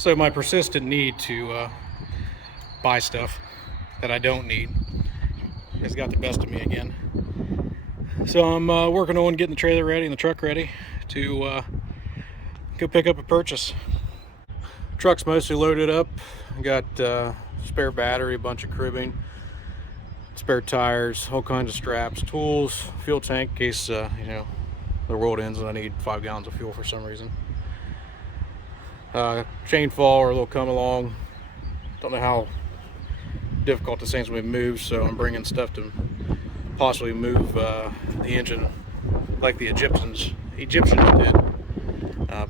So my persistent need to buy stuff that I don't need has got the best of me again. So I'm working on getting the trailer ready and the truck ready to go pick up a purchase. Truck's mostly loaded up. Got spare battery, a bunch of cribbing, spare tires, all kinds of straps, tools, fuel tank in case the world ends and I need 5 gallons of fuel for some reason. Chain fall or they'll come along. Don't know how difficult this thing's going to move, so I'm bringing stuff to possibly move the engine like the Egyptians did.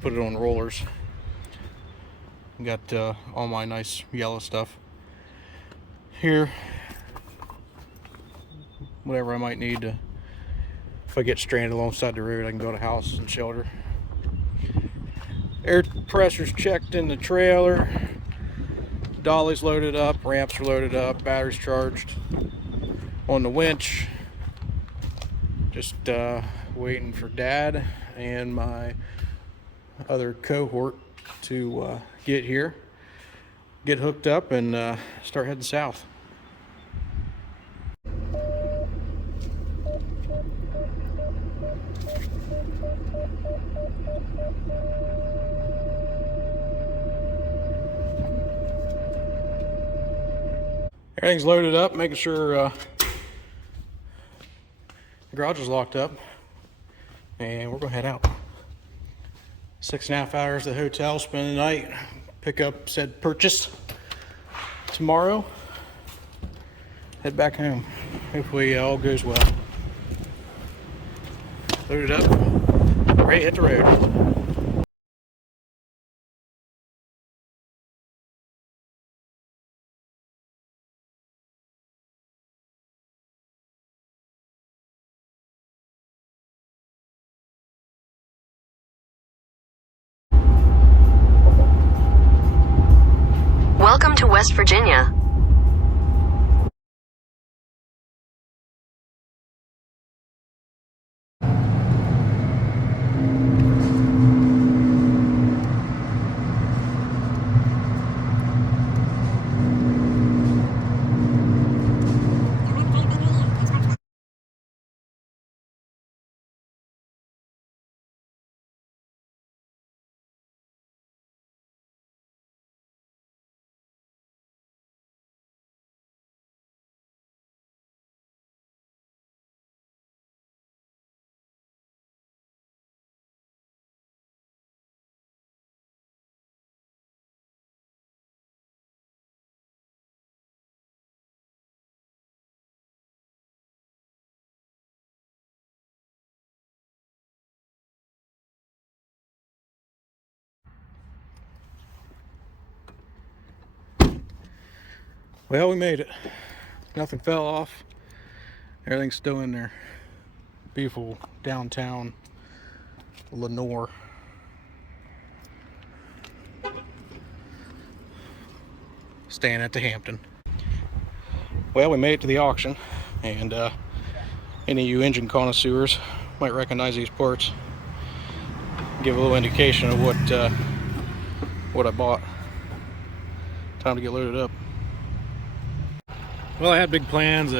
Put it on rollers. Got all my nice yellow stuff here. Whatever I might need to, if I get stranded alongside the road, I can build a house and shelter. Air pressure's checked in the trailer. Dolly's loaded up, ramps are loaded up, batteries charged. On the winch, just waiting for Dad and my other cohort to get here, get hooked up, and start heading south. Everything's loaded up, making sure the garage is locked up, and we're gonna head out. 6.5 hours at the hotel, spend the night, pick up said purchase tomorrow, head back home. Hopefully all goes well. Loaded up, ready to hit the road. Welcome to West Virginia. Well, we made it. Nothing fell off. Everything's still in there. Beautiful downtown Lenoir. Staying at the Hampton. Well, we made it to the auction, and any of you engine connoisseurs might recognize these parts. Give a little indication of what I bought. Time to get loaded up. Well, I had big plans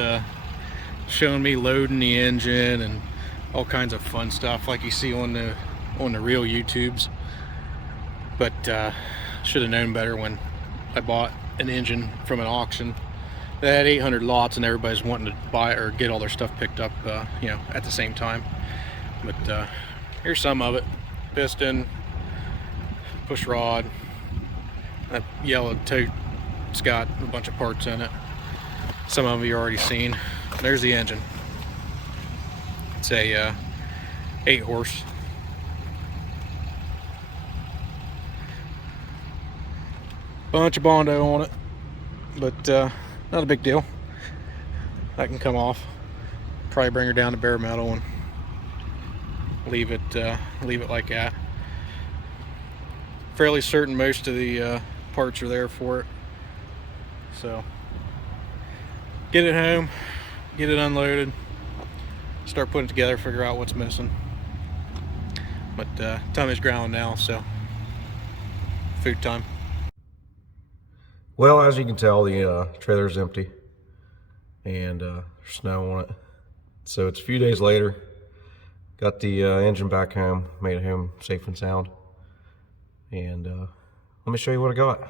showing me loading the engine and all kinds of fun stuff like you see on the real YouTubes. But should have known better when I bought an engine from an auction that had 800 lots and everybody's wanting to buy or get all their stuff picked up at the same time. But here's some of it. Piston, push rod, that yellow tote, it's got a bunch of parts in it. Some of them you've already seen. There's the engine. It's a 8-horse. Bunch of Bondo on it, but not a big deal. That can come off. Probably bring her down to bare metal and leave it like that. Fairly certain most of the parts are there for it. So get it home, get it unloaded, start putting it together, figure out what's missing. But tummy's growling now, so food time. Well, as you can tell, the trailer's empty and there's snow on it. So it's a few days later. Got the engine back home, made it home safe and sound. And let me show you what I got.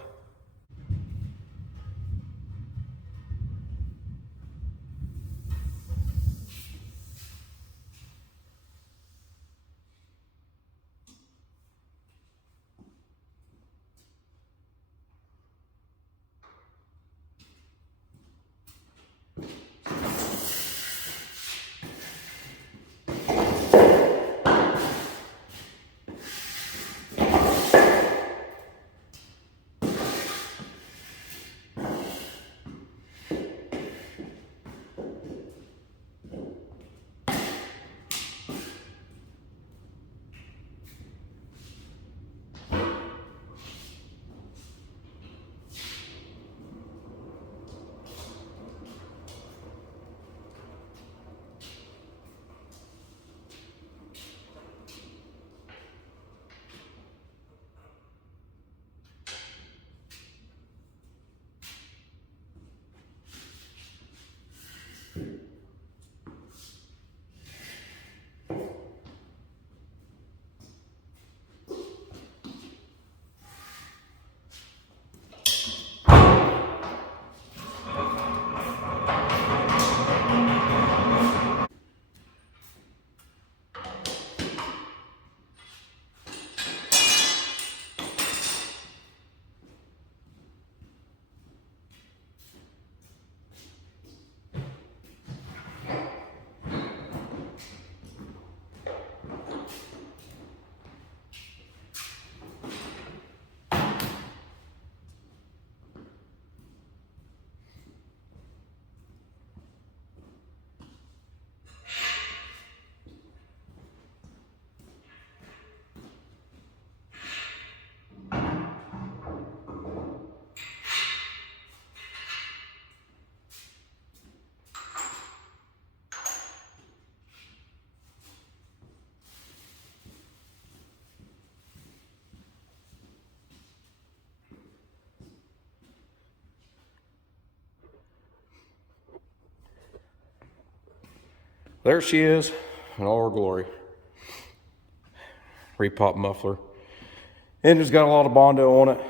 There she is in all her glory. Repop muffler. Engine's got a lot of Bondo on it.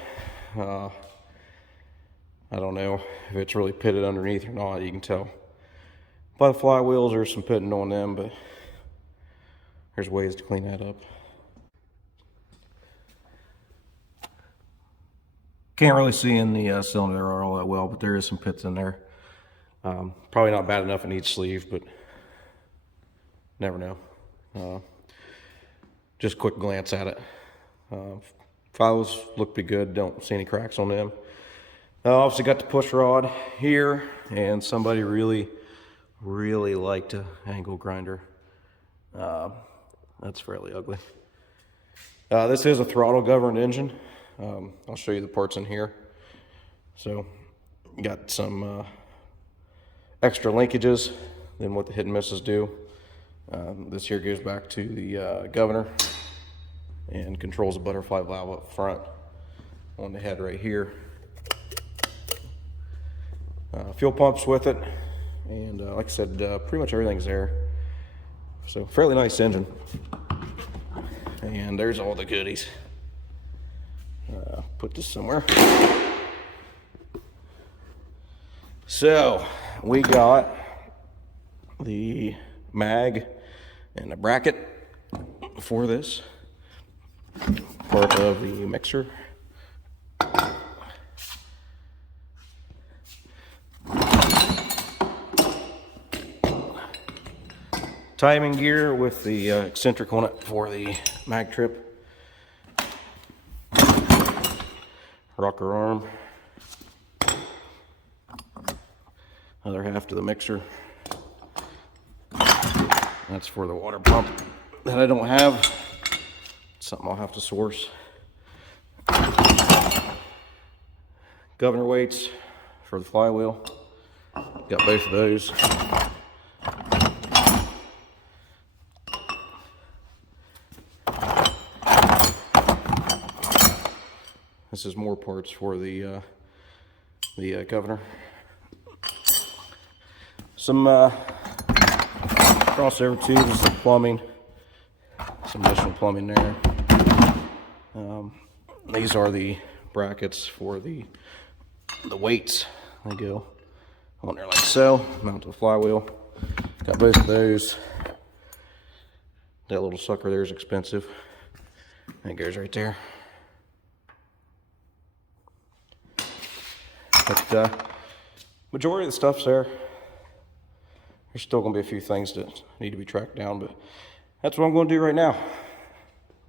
I don't know if it's really pitted underneath or not, you can tell. By the flywheels, there's some pitting on them, but there's ways to clean that up. Can't really see in the cylinder all that well, but there is some pits in there. Probably not bad enough in each sleeve, but never know. Just a quick glance at it. Files look pretty good. Don't see any cracks on them. Obviously got the push rod here, and somebody really liked a angle grinder. That's fairly ugly. This is a throttle governed engine. I'll show you the parts in here. So got some extra linkages than what the hit and misses do. This here goes back to the governor and controls the butterfly valve up front on the head right here. Fuel pumps with it, and like I said, pretty much everything's there. So fairly nice engine. And there's all the goodies. Put this somewhere. So we got the mag and the bracket for this part of the mixer. Timing gear with the eccentric on it for the mag trip. Rocker arm. Other half to the mixer. That's for the water pump that I don't have. Something I'll have to source. Governor weights for the flywheel. Got both of those. This is more parts for the the governor. Some crossover tubes, some plumbing, some additional plumbing there. These are the brackets for the weights. They go on there like so, mount to the flywheel. Got both of those. That little sucker there is expensive. It goes right there. But majority of the stuff's there. There's still going to be a few things that need to be tracked down, but that's what I'm going to do right now.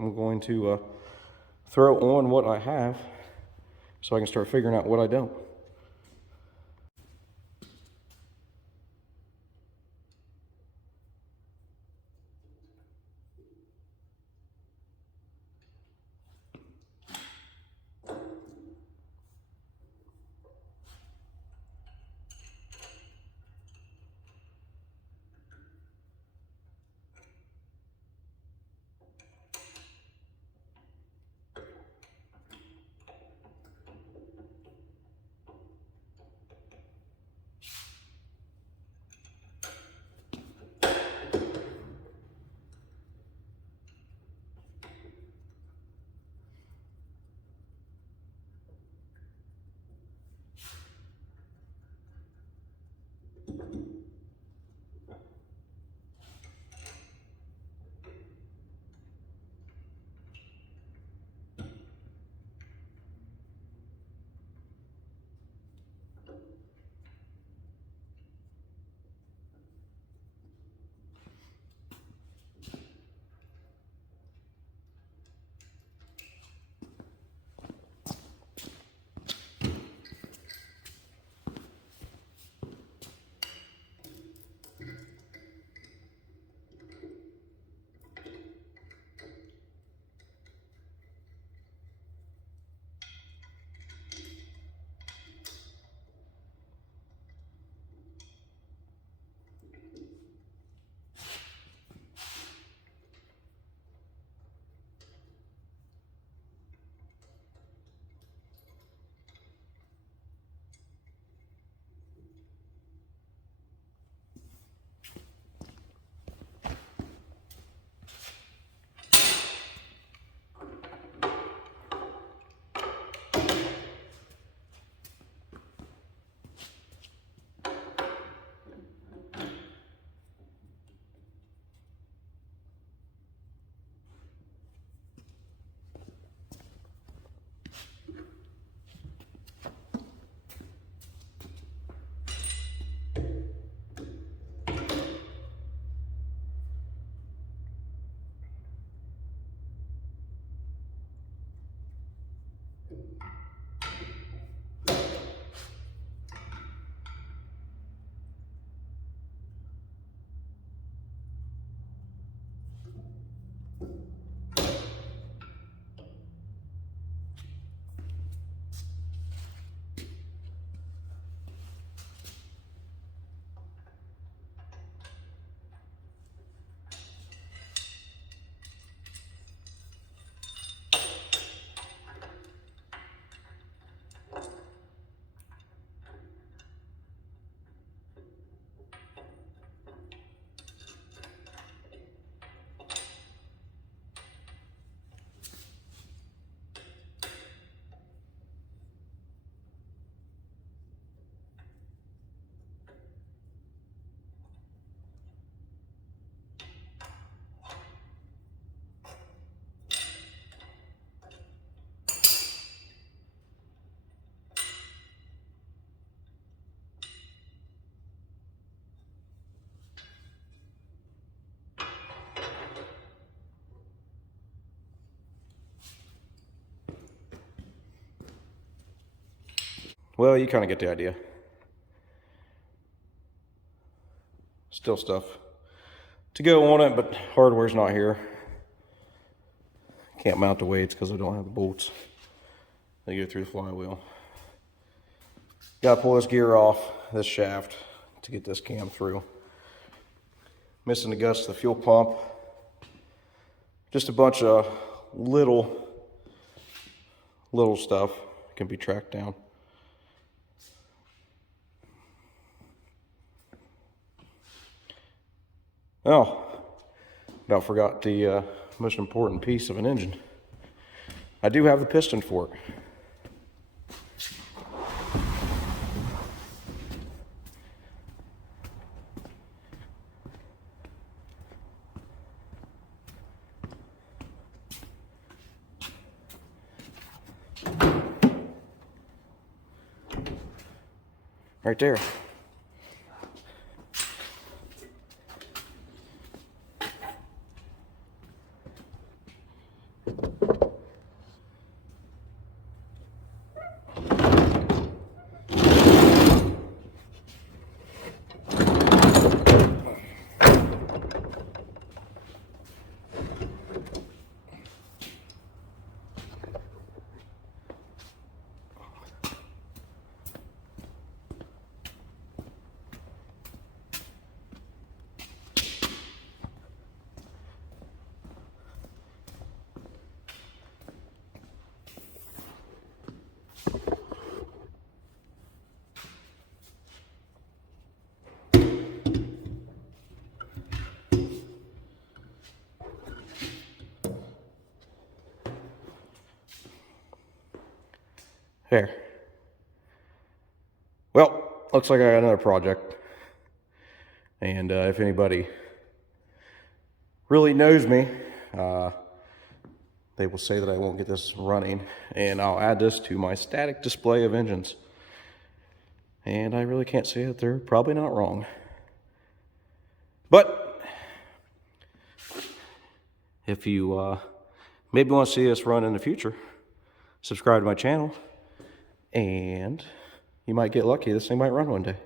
I'm going to throw on what I have so I can start figuring out what I don't. Well, you kind of get the idea. Still stuff to go on it, but hardware's not here. Can't mount the weights because I don't have the bolts. They go through the flywheel. Got to pull this gear off, this shaft, to get this cam through. Missing the guts of the fuel pump. Just a bunch of little stuff can be tracked down. Oh, about forgot the most important piece of an engine. I do have the piston for it. Right there. There. Well, looks like I got another project. And if anybody really knows me, they will say that I won't get this running. And I'll add this to my static display of engines. And I really can't say that they're probably not wrong. But if you maybe want to see this run in the future, subscribe to my channel. And you might get lucky. This thing might run one day.